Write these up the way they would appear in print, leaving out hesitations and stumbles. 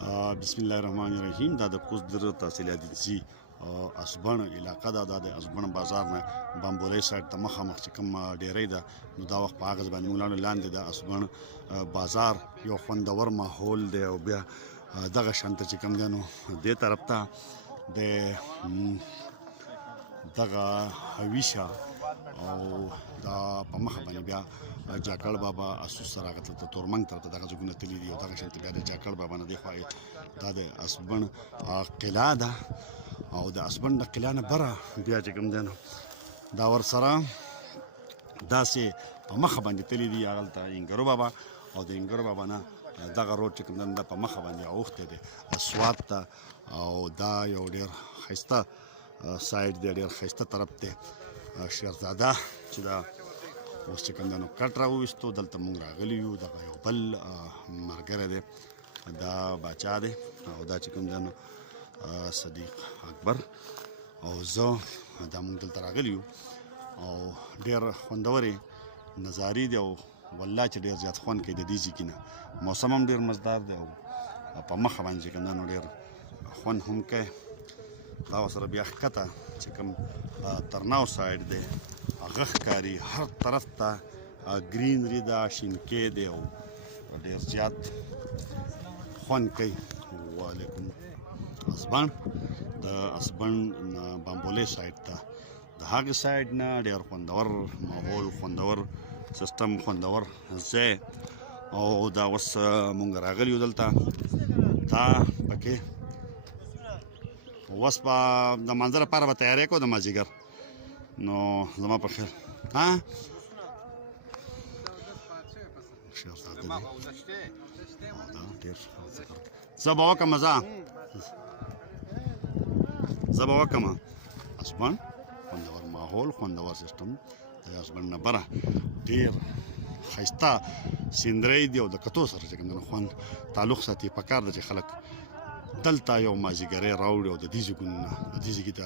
بسم الله الرحمن الرحیم. دا د کوزدر تحصیلاتي سي اسبن علاقه ده. دا د اسبن بازار نه بامبولې سایډ ته مخامخ چې کوم ډیری ده، نو دا وخت په هغه باندې موږ لاندې د اسبن بازار یو خوندور ماحول دی. او بیا دغه شانته چې کوم دی نو دې طرف ته د دغه هویشه او دا په مخه باندې بیا جاکړ بابا اسوس سره راغله ته تورمنګ ته دغه ځګونه تللی دی. او دغه شانته بیا د جاکړ بابا نه دی خو دا د اسبن قلعه ده. او د اسبن د قلعه نه بره بیا چې کوم دی نو دا ورسره داسې په مخه باندې تللی دی هغلته انګرو بابا. او د انګرو بابا نه دغه روډ چې کوم دی دا په مخه باندې اوښتی دی اسوات ته. او دا یو ډېر ښایسته سایډ دی، ډېر ښایسته طرف دی. شیرزاده چې دا اوس چې کوم دی نو کټ راوویستو، دلته موږ راغلي یو. دغه یو بل ملګری دی، دا باچا دی. او دا چې کوم دی نو صدیق اکبر او زه دا موږ دلته راغلي یو. او ډېر خوندورې نظارې دي او والله چې ډېر زیات خوند کوي د دې ځای کې نه. موسم هم ډېر مزدار دی او په مخه باندې چې کوم دی نو ډېر خوند هم کوي. دا ورسره بیا ښکته چې کوم ترناو سایډ دی هغه ښکاري، هر طرف ته ګرینري ده، شینکۍ دی او ډېر زیات خوند کوي. وعلیکم اسبن د اسبن بامبولې سایډ ته د هغې سایډ نه ډېر خوندور ماحول، خوندور سیستم، خوندور ځای. او دا اوس مونږ راغلي یو دلته. دا پکې اوس په د منظر لپاره به تیاری کوو د مازدیګر. نو زما په خیر شیرزاده دی. زه به وکړم زه به وکړم اسبن خوندور ماحول، خوندور سیستم د اسبن نه بره ډېر ښایسته سیندرۍ دي. او د کتو سره چې کوم دی نو خوند تعلق ساتي. پکار ده چې خلک دلته یو مازدیګری راوړي او د دې ځایونو نه د دې ځای کې د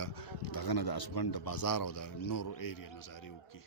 دغه نه د اسبن د بازار او د نورو ایریا نظارې وکړي.